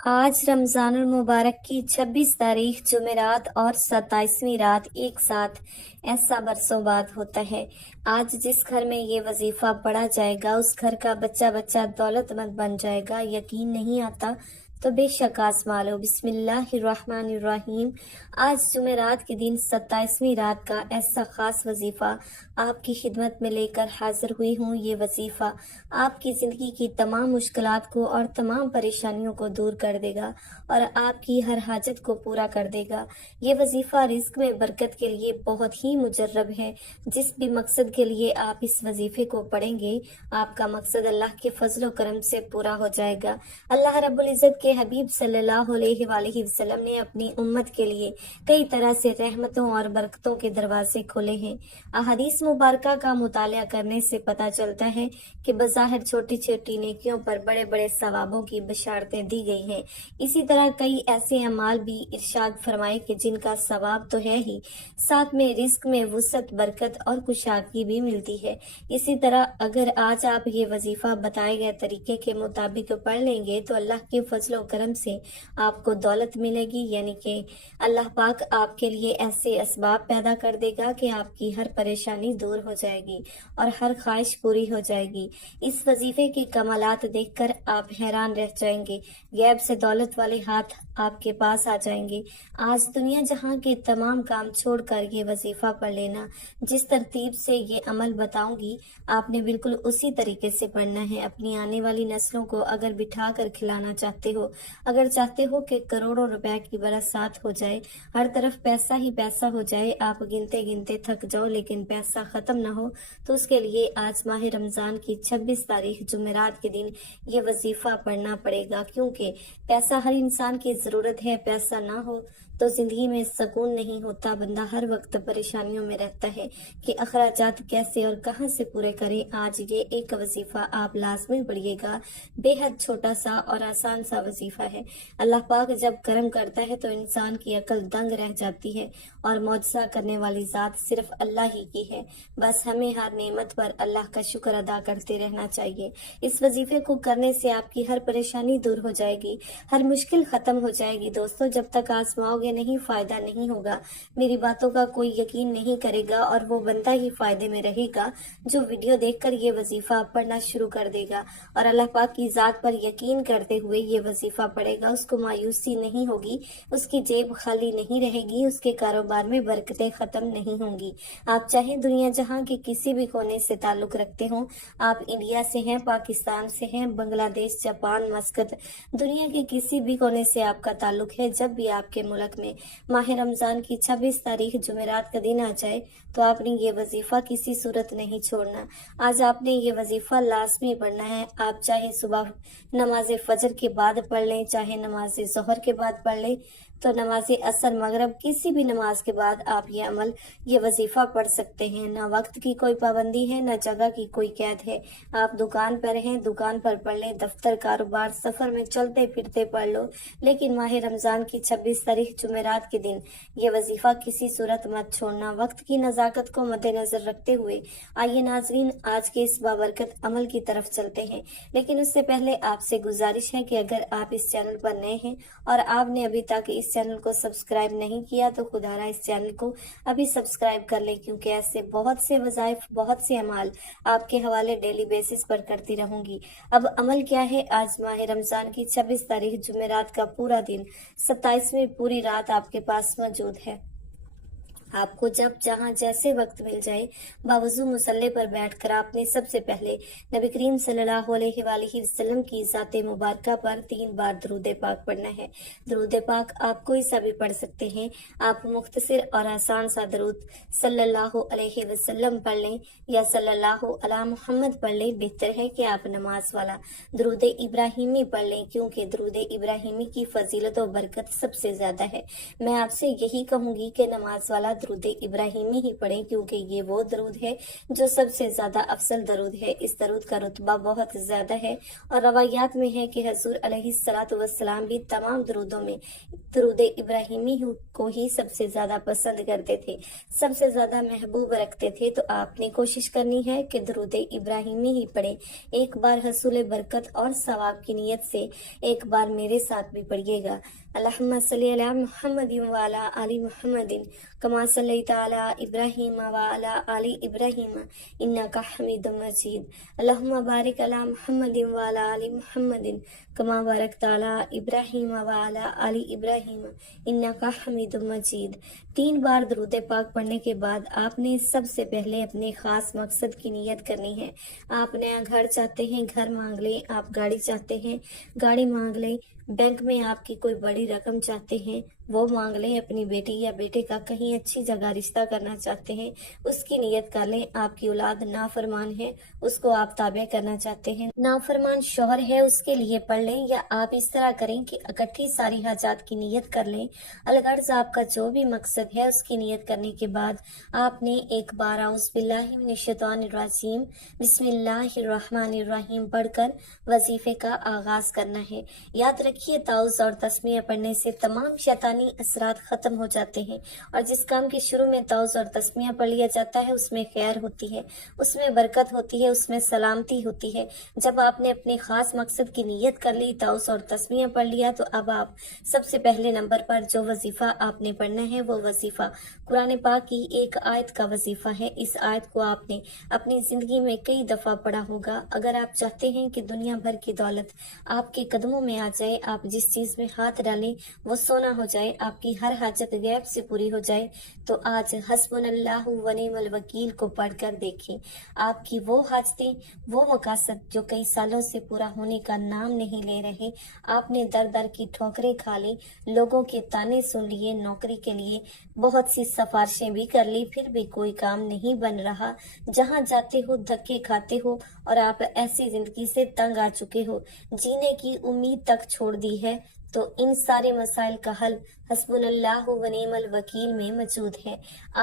आज रमजान मुबारक की 26 तारीख जुमेरात और 27वीं रात एक साथ ऐसा बरसों बाद होता है। आज जिस घर में ये वजीफा पढ़ा जाएगा उस घर का बच्चा बच्चा दौलतमंद बन जाएगा। यकीन नहीं आता तो बेशक आजमा लो। बिस्मिल्लाहिर्रहमानिर्रहीम। आज जुमेरात के दिन 27वीं रात का ऐसा खास वजीफा आपकी खिदमत में लेकर हाजिर हुई हूँ। ये वजीफा आपकी ज़िंदगी की तमाम मुश्किलात को और तमाम परेशानियों को दूर कर देगा और आपकी हर हाजत को पूरा कर देगा। ये वजीफा रिस्क में बरकत के लिए बहुत ही मुजर्रब है। जिस भी मकसद के लिए आप इस वजीफे को पढ़ेंगे आपका मकसद अल्लाह के फजल करम से पूरा हो जाएगा। अल्लाह रब्बुल इज़्ज़त के हबीब सल्लल्लाहु अलैहि वसल्लम ने अपनी उम्मत के लिए कई तरह से रहमतों और बरकतों के दरवाजे खोले हैं। अहादीस मुबारका का मुताला करने से पता चलता है कि बज़ाहिर छोटी छोटी नेकियों पर बड़े बड़े सवाबों की बशारतें दी गई हैं। इसी तरह कई ऐसे अमाल भी इरशाद फरमाए कि जिनका सवाब तो है ही, साथ में रिस्क में वुसअत, बरकत और कुशादगी भी मिलती है। इसी तरह अगर आज आप ये वजीफा बताए गए तरीके के मुताबिक पढ़ लेंगे तो अल्लाह के फजल करम से आपको दौलत मिलेगी, यानी कि अल्लाह पाक आपके लिए ऐसे असबाब पैदा कर देगा कि आपकी हर परेशानी दूर हो जाएगी और हर ख्वाहिश पूरी हो जाएगी। इस वजीफे के कमालात देखकर आप हैरान रह जाएंगे। गैब से दौलत वाले हाथ आपके पास आ जाएंगे। आज दुनिया जहां के तमाम काम छोड़कर ये वजीफा पढ़ लेना। जिस तरतीब से ये अमल बताऊंगी आपने बिल्कुल उसी तरीके से पढ़ना है। अपनी आने वाली नस्लों को अगर बिठा कर खिलाना चाहते हो, अगर चाहते हो कि करोड़ों रुपए की बरसात हो जाए, हर तरफ पैसा ही पैसा हो जाए, आप गिनते गिनते थक जाओ लेकिन पैसा खत्म ना हो, तो उसके लिए आज माह रमजान की 26 तारीख जुमेरात के दिन ये वजीफा पढ़ना पड़ेगा। क्योंकि पैसा हर इंसान की जरूरत है। पैसा ना हो तो जिंदगी में सुकून नहीं होता। बंदा हर वक्त परेशानियों में रहता है कि अखराजात कैसे और कहां से पूरे करें। आज ये एक वजीफा आप लाजमी पढ़िएगा। बेहद छोटा सा और आसान सा वजीफा है। अल्लाह पाक जब करम करता है तो इंसान की अकल दंग रह जाती है और मौजज़ा करने वाली ज़ात सिर्फ अल्लाह ही की है। बस हमें हर नेमत पर अल्लाह का शुक्र अदा करते रहना चाहिए। इस वजीफे को करने से आपकी हर परेशानी दूर हो जाएगी, हर मुश्किल खत्म हो जाएगी। दोस्तों, जब तक आजमाओगे नहीं फायदा नहीं होगा। मेरी बातों का कोई यकीन नहीं करेगा और वो बंदा ही फायदे में रहेगा जो वीडियो देखकर ये वजीफा पढ़ना शुरू कर देगा और अल्लाह पाक की जात पर यकीन करते हुए ये वजीफा पढ़ेगा। उसको मायूसी नहीं होगी, उसकी जेब खाली नहीं रहेगी, उसके कारोबार में बरकतें खत्म नहीं होंगी। आप चाहे दुनिया जहां के किसी भी कोने से ताल्लुक रखते हो, आप इंडिया से हैं, पाकिस्तान से हैं, बांग्लादेश, जापान, मस्कत, दुनिया के किसी भी कोने से आपका ताल्लुक है, जब भी आपके मुल्क में माह रमजान की 26 तारीख जुमेरात का दिन आ जाए तो आपने ये वजीफा किसी सूरत नहीं छोड़ना। आज आपने ये वजीफा लाजमी पढ़ना है। आप चाहे सुबह नमाज फजर के बाद पढ़ लें, चाहे नमाज ज़ोहर के बाद पढ़ लें, तो नमाज असर, मगरब, किसी भी नमाज के बाद आप ये अमल, ये वजीफा पढ़ सकते हैं। ना वक्त की कोई पाबंदी है, ना जगह की कोई कैद है। आप दुकान पर हैं, दुकान पर पढ़ लें, दफ्तर, कारोबार, सफर में चलते फिरते पढ़ लो, लेकिन माह रमजान की 26 तारीख जुमेरात के दिन ये वजीफा किसी सूरत मत छोड़ना। वक्त की नजाकत को मद्देनजर रखते हुए आइए नाजरीन आज के इस बाबरकत अमल की तरफ चलते हैं। लेकिन उससे पहले आपसे गुजारिश है कि अगर आप इस चैनल पर नए हैं और आपने अभी तक इस चैनल को सब्सक्राइब नहीं किया तो खुदारा इस चैनल को अभी सब्सक्राइब कर लें, क्योंकि ऐसे बहुत से वज़ाइफ, बहुत से अमाल आपके हवाले डेली बेसिस पर करती रहूंगी। अब अमल क्या है? आज माह रमजान की 26 तारीख जुमेरात का पूरा दिन, 27वीं पूरी रात आपके पास मौजूद है। आपको जब जहां जैसे वक्त मिल जाए बावजू मुसल्ले पर बैठकर आपने सबसे पहले नबी करीम सल्लल्लाहु अलैहि वसल्लम की ज़ाते मुबारका पर 3 बार दरूद पाक पढ़ना है। दरूद पाक आप कोई सा भी पढ़ सकते हैं। आप मुख्तसर और आसान सा दरूद सल्लल्लाहु अलैहि वसल्लम पढ़ लें या सल्लल्लाहु अला मुहम्मद पढ़ लें। बेहतर है कि आप नमाज वाला दरूद इब्राहिमी पढ़ लें, क्योंकि दरूद इब्राहिमी की फजीलत और बरकत सबसे ज्यादा है। मैं आपसे यही कहूंगी कि नमाज वाला درود ابراہیمی ہی پڑھیں، کیونکہ یہ وہ درود ہے جو سب سے زیادہ افضل درود ہے۔ اس درود کا رتبہ بہت زیادہ ہے اور روایات میں ہے کہ حضور علیہ الصلاۃ والسلام بھی تمام درودوں میں درود ابراہیمی کو ہی سب سے زیادہ پسند کرتے تھے، سب سے زیادہ محبوب رکھتے تھے۔ تو آپ نے کوشش کرنی ہے کہ درود ابراہیمی ہی پڑھیں۔ ایک بار حصول برکت اور ثواب کی نیت سے ایک بار میرے ساتھ بھی پڑھیے گا۔ اللہم صلی علی محمد وعلی آل محمد کما صلیت علی ابراہیم وعلی آل ابراہیم انک حمید مجید۔ اللہم بارک علی محمد وعلی آل محمد کما بارکت علی ابراہیم وعلی آل ابراہیم انک حمید مجید۔ 3 بار درود پاک پڑھنے کے بعد آپ نے سب سے پہلے اپنے خاص مقصد کی نیت کرنی ہے۔ آپ نیا گھر چاہتے ہیں، گھر مانگ لیں۔ آپ گاڑی چاہتے ہیں، گاڑی مانگ لیں۔ بینک میں آپ کی کوئی بڑی رقم چاہتے ہیں، وہ مانگ لیں۔ اپنی بیٹی یا بیٹے کا کہیں اچھی جگہ رشتہ کرنا چاہتے ہیں، اس کی نیت کر لیں۔ آپ کی اولاد نافرمان ہے، اس کو آپ تابع کرنا چاہتے ہیں، نافرمان شوہر ہے، اس کے لیے پڑھ لیں۔ یا آپ اس طرح کریں کہ اکٹھی ساری حاجات کی نیت کر لیں۔ الغرض آپ کا جو بھی مقصد ہے اس کی نیت کرنے کے بعد آپ نے ایک بار اعوذ باللہ من الشیطان الرجیم بسم اللہ الرحمن الرحیم پڑھ کر وظیفے کا آغاز کرنا ہے۔ یاد رکھیے تعوذ اور تسمیہ پڑھنے سے تمام شیطانی اثرات ختم ہو جاتے ہیں، اور جس کام کے شروع میں تعوذ اور تسمیہ پڑھ لیا جاتا ہے اس میں خیر ہوتی ہے، اس میں برکت ہوتی ہے، اس میں سلامتی ہوتی ہے۔ جب آپ نے اپنے خاص مقصد کی نیت کر لی، تعوذ اور تسمیہ پڑھ لیا، تو اب آپ سب سے پہلے نمبر پر جو وظیفہ آپ نے پڑھنا ہے وہ وظیفہ قرآن پاک کی ایک آیت کا وظیفہ ہے۔ اس آیت کو آپ نے اپنی زندگی میں کئی دفعہ پڑھا ہوگا۔ اگر آپ چاہتے ہیں کہ دنیا بھر کی دولت آپ کے قدموں میں آ جائے، آپ جس چیز میں ہاتھ ڈالیں وہ سونا ہو جائے، آپ کی ہر حاجت غیب سے پوری ہو جائے، تو آج حسبنا اللہ و نعم الوکیل کو پڑھ کر دیکھیں۔ آپ کی وہ حاجتیں، وہ مقاصد جو کئی سالوں سے پورا ہونے کا نام نہیں لے رہے، آپ نے در در کی ٹھوکریں کھا لی، لوگوں کے تانے سن لیے، نوکری کے لیے بہت سی سفارشیں بھی کر لی، پھر بھی کوئی کام نہیں بن رہا، جہاں جاتے ہو دھکے کھاتے ہو، اور آپ ایسی زندگی سے تنگ آ چکے ہو، جینے کی امید تک چھوڑ دی ہے، تو ان سارے مسائل کا حل حسبنا اللہ و نعم الوکیل میں موجود ہے۔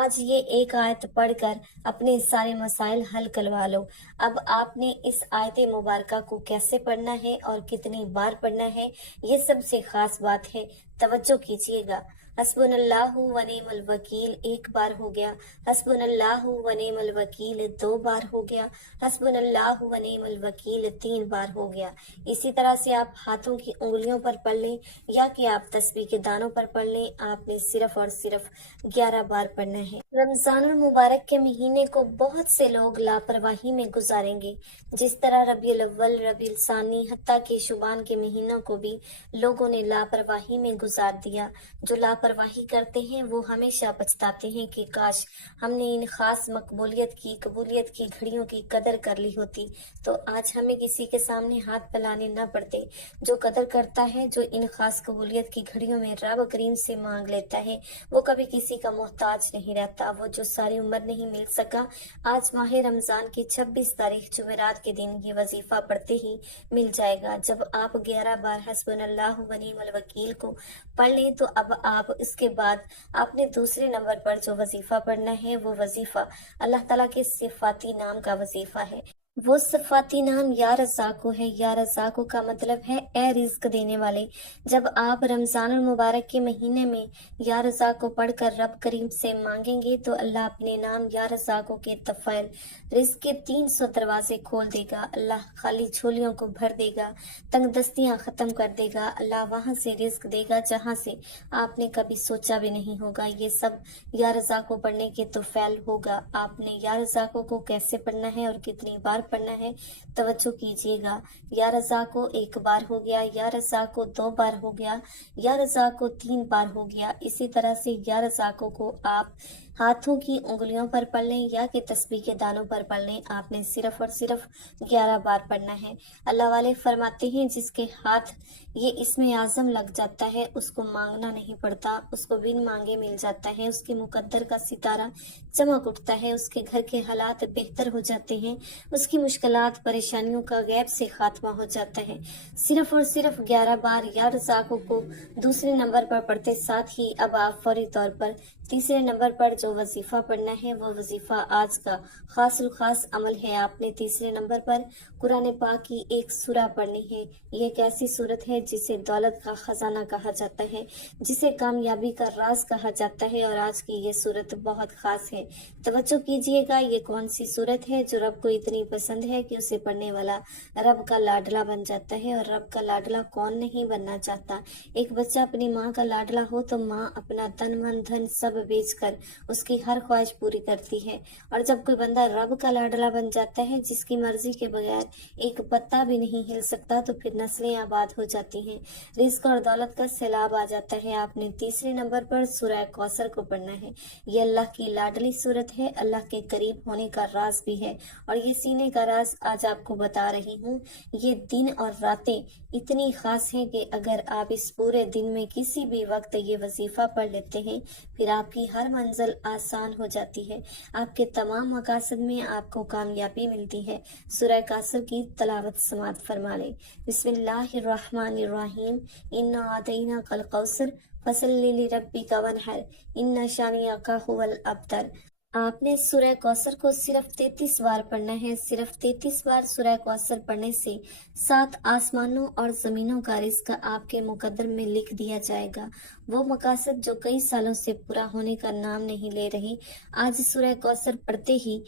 آج یہ ایک آیت پڑھ کر اپنے سارے مسائل حل کروا لو۔ اب آپ نے اس آیت مبارکہ کو کیسے پڑھنا ہے اور کتنی بار پڑھنا ہے، یہ سب سے خاص بات ہے، توجہ کیجیے گا۔ حسبنا اللہ و نعم الوکیل 1 بار ہو گیا، حسبنا اللہ و نعم الوکیل 2 بار ہو گیا، حسبنا اللہ و نعم الوکیل 3 بار ہو گیا۔ اسی طرح سے آپ ہاتھوں کی انگلیوں پر پڑھ لیں، یا کہ آپ تسبیح کے دانوں پر پڑھ لیں۔ آپ نے صرف اور صرف 11 بار پڑھنا ہے۔ رمضان المبارک کے مہینے کو بہت سے لوگ لاپرواہی میں گزاریں گے، جس طرح ربیع الاول، ربیع الثانی، حتیٰ کہ شعبان کے مہینوں کو بھی لوگوں نے لاپرواہی میں گزار دیا۔ جو لاپرواہی کرتے ہیں وہ ہمیشہ پچھتاتے ہیں کہ کاش ہم نے ان خاص مقبولیت کی، قبولیت کی گھڑیوں کی قدر کر لی ہوتی، تو آج ہمیں کسی کے سامنے ہاتھ پھیلانے نہ پڑتے۔ جو قدر کرتا ہے، جو ان خاص قبولیت کی گھڑیوں میں رب کریم سے مانگ لیتا ہے، وہ کبھی کسی کا محتاج نہیں رہتا۔ وہ جو ساری عمر نہیں مل سکا، آج ماہ رمضان کی 26 تاریخ جمعرات کے دن یہ وظیفہ پڑھتے ہی مل جائے گا۔ جب آپ 11 بار حسبنا اللہ و نعم الوکیل کو پڑھ لیں، تو اب آپ اس کے بعد آپ نے دوسرے نمبر پر جو وظیفہ پڑھنا ہے وہ وظیفہ اللہ تعالیٰ کے صفاتی نام کا وظیفہ ہے۔ وہ صفاتی نام یا رزاقو ہے۔ یا رزاقو کا مطلب ہے اے رزق دینے والے۔ جب آپ رمضان المبارک کے مہینے میں یا رزاقو پڑھ کر رب کریم سے مانگیں گے، تو اللہ اپنے نام یا رزاقو کے تفعیل رزق کے 300 دروازے کھول دے گا۔ اللہ خالی جھولیوں کو بھر دے گا، تنگ دستیاں ختم کر دے گا۔ اللہ وہاں سے رزق دے گا جہاں سے آپ نے کبھی سوچا بھی نہیں ہوگا۔ یہ سب یا رزاقو پڑھنے کے توفیل ہوگا۔ آپ نے یا رزاقو کو کیسے پڑھنا ہے اور کتنی بار پڑھنا ہے، توجہ کیجیے گا۔ یا رزاقو 1 بار ہو گیا، یا رزاقو 2 بار ہو گیا، یا رزاقو 3 بار ہو گیا۔ اسی طرح سے یا رزاقو کو آپ ہاتھوں کی انگلیوں پر پڑھ لیں، یا کہ تسبیح کے دانوں پر پڑھ لیں۔ آپ نے صرف اور صرف 11 بار پڑھنا ہے۔ اللہ والے فرماتے ہیں جس کے ہاتھ یہ اسم اعظم لگ جاتا ہے، اس کو مانگنا نہیں پڑتا، اس کو بن مانگے مل جاتا ہے، اس کے مقدر کا ستارہ چمک اٹھتا ہے، اس کے گھر کے حالات بہتر ہو جاتے ہیں، اس کی की मुश्किलात परेशानियों का गैब से खात्मा हो जाता है। सिर्फ और सिर्फ 11 बार या रज़ाक़ों को दूसरे नंबर पर पढ़ते साथ ही अब आप फौरी तौर पर तीसरे नंबर पर जो वजीफा पढ़ना है वो वजीफा आज का खास अमल है। आपने तीसरे नंबर पर कुरान पाक की एक सूरा पढ़नी है। ये एक ऐसी सूरत है जिसे दौलत का खजाना कहा जाता है, जिसे कामयाबी का राज कहा जाता है, और आज की ये सूरत बहुत खास है। तवज्जो कीजिएगा, ये कौन सी सूरत है जो रब को इतनी पसंद है कि उसे पढ़ने वाला रब का लाडला बन जाता है। और रब का लाडला कौन नहीं बनना चाहता। एक बच्चा अपनी माँ का लाडला हो तो माँ अपना तन मन धन सब बेचकर उसकी हर ख्वाहिश पूरी करती है। और जब कोई बंदा रब का लाडला बन जाता है, जिसकी मर्जी के बगैर एक पत्ता भी नहीं हिल सकता, तो फिर नस्लें आबाद हो जाती हैं, रिज्क और दौलत का सैलाब आ जाता है। आपने तीसरे नंबर पर सूरह कौसर को पढ़ना है। ये अल्लाह की लाडली सूरत है, अल्लाह के करीब होने का राज भी है, और ये सीने का राज आज आपको बता रही हूँ। ये दिन और रातें इतनी खास हैं कि अगर आप इस पूरे दिन में किसी भी वक्त ये वजीफा पढ़ लेते हैं, फिर आपकी हर मंजिल आसान हो जाती है। आपके तमाम मकासद में आपको कामयाबी मिलती है। सूरह कौसर की तलावत समात फरमा लें। बिस्मिल्लाहिर्रहमानिर्रहीम। इन्ना आतैना कल कौसर फसल्लि लिरब्बिका वनहर इन्ना शानिअका हुवल अबतर। आपने सूरह कौसर को सिर्फ 33 बार पढ़ना है। सिर्फ 33 बार सूरह कौसर पढ़ने से 7 आसमानों और जमीनों का रिज्क आपके मुकद्दर में लिख दिया जाएगा। वो मकासद जो कई सालों से पूरा होने का नाम नहीं ले रहे, आज सूरह कौसर पढ़ते ही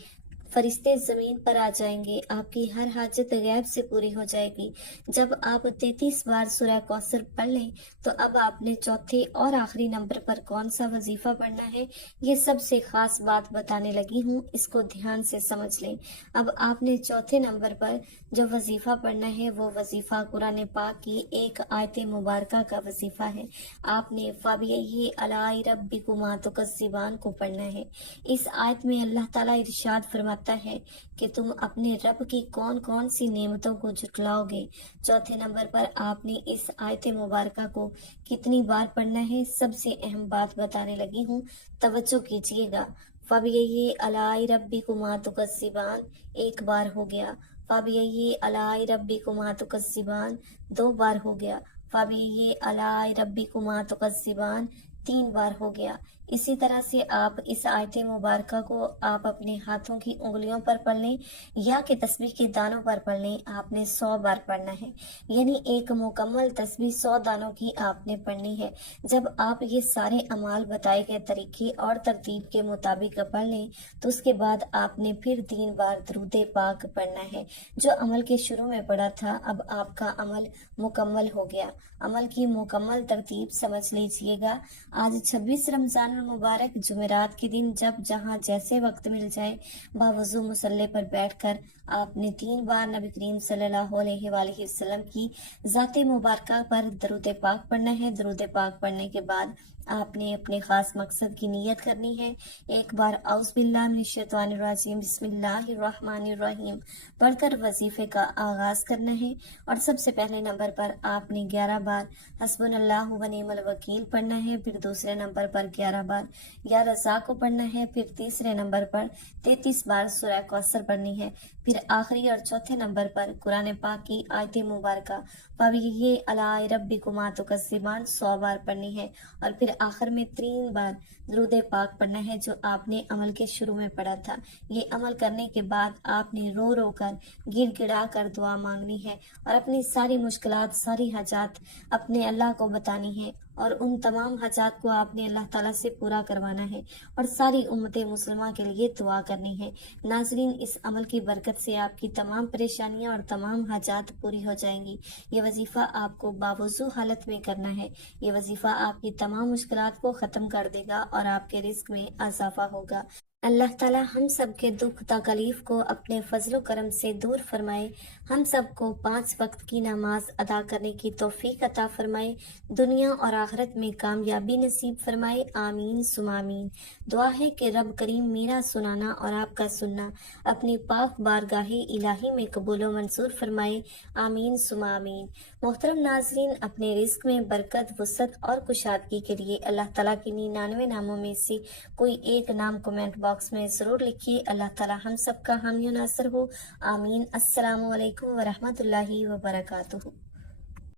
फरिश्ते जमीन पर आ जाएंगे। आपकी हर हाजत गैब से पूरी हो जाएगी। जब आप 33 बार सूरह कौसर पढ़ लें, तो अब आपने चौथे और आखिरी नंबर पर कौन सा वजीफा पढ़ना है, ये सबसे खास बात बताने लगी हूँ, इसको ध्यान से समझ लें। अब आपने चौथे नंबर पर जो वजीफा पढ़ना है वो वजीफा कुरान पाक की एक आयत मुबारका का वजीफा है। आपने फ़ाबियही अलाई रब्बिकुमा तुकज़्ज़िबान को पढ़ना है। इस आयत में अल्लाह ताला इरशाद फरमाता है कि तुम अपने रब की कौन कौन सी नेमतों को झुटलाओगे। चौथे नंबर पर आपने इस आयत मुबारका को कितनी बार पढ़ना है, सबसे अहम बात बताने लगी हूँ, तवज्जो कीजिएगा। फ़बियही अलाई रब्बिकुमा तुकज़्ज़िबान 1 बार हो गया। फ़बियही अलाई रब्बिकुमा तुकज़्ज़िबान 2 बार हो गया। फ़बियही अलाई रब्बिकुमा तुकज़्ज़िबान 3 बार हो गया। इसी तरह से आप इस आयत मुबारका को आप अपने हाथों की उंगलियों पर पढ़ लें या कि तस्बीह के दानों पर पढ़ लें। आपने 100 बार पढ़ना है, यानी एक मुकम्मल तस्बीह 100 दानों की आपने पढ़नी है। जब आप ये सारे अमाल बताए गए तरीके और तरतीब के मुताबिक पढ़ लें, तो उसके बाद आपने फिर 3 बार दरूद पाक पढ़ना है। जो अमल के शुरू में पढ़ा था, अब आपका अमल मुकम्मल हो गया। अमल की मुकम्मल तरतीब समझ लीजिएगा। आज 26 रमजान मुबारक जुमेरात के दिन जब जहां जैसे वक्त मिल जाए, बावजू मुसल्ले पर बैठकर आपने 3 बार नबी करीम सल्लल्लाहु अलैहि वसल्लम की ज़ाते मुबारका पर दरूद पाक पढ़ना है। दरूद पाक पढ़ने के बाद आपने अपने खास मकसद की नियत करनी है। 1 बार औज़ बिल्लाहि मिनश शैतानिर रजीम बिस्मिल्लाहिर्रहमानिर्रहीम पढ़कर वजीफे का आगाज करना है। और सबसे पहले नंबर पर आपने 11 बार हस्बुनल्लाहु व निअमल वकील पढ़ना है। फिर दूसरे नंबर पर 11 बार या रज़ा को पढ़ना है। फिर तीसरे नंबर पर 33 बार सूरह कौसर पढ़नी है। फिर आखिरी और चौथे नंबर पर कुरान पाक की आयत मुबारका फ़बियही अलाई रब्बिकुमा तुकज़्ज़िबान 100 बार पढ़नी है। और फिर आखिर में 3 बार दरूद पाक पढ़ना है, जो आपने अमल के शुरू में पढ़ा था। ये अमल करने के बाद आपने रो रो कर गिड़गिड़ा कर दुआ मांगनी है और अपनी सारी मुश्किलात, सारी हाजात अपने अल्लाह को बतानी है, और उन तमाम हाजात को आपने अल्लाह ताला से पूरा करवाना है और सारी उम्मत मुसलमान के लिए दुआ करनी है। नाजरीन, इस अमल की बरकत से आपकी तमाम परेशानियां और तमाम हाजात पूरी हो जाएंगी। ये वजीफा आपको बावजू हालत में करना है। ये वजीफा आपकी तमाम मुश्किलात को ख़त्म कर देगा और आपके रिस्क में इजाफा होगा। अल्लाह ताला हम सब के दुख तकलीफ को अपने फजलो करम से दूर फरमाए। हम सबको 5 वक्त की नमाज अदा करने की तौफीक अता फरमाए। दुनिया और आखिरत में कामयाबी नसीब फरमाए। आमीन सुम आमीन। दुआ है कि रब करीम मेरा सुनाना और आपका सुनना अपनी पाक बारगाहे इलाही में कबूल व मंसूर फरमाए। आमीन सुम आमीन। मोहतरम नाजरीन, अपने रिस्क में बरकत, वसअत और कुशादगी के लिए अल्लाह ताला के 99 नामों में से कोई एक नाम कमेंट बॉक्स में ज़रूर लिखिए। अल्लाह ताला हम सबका हामी नासर हो। आमीन। अस्सलामु अलैकुम व रहमतुल्लाहि व बरकातुहू।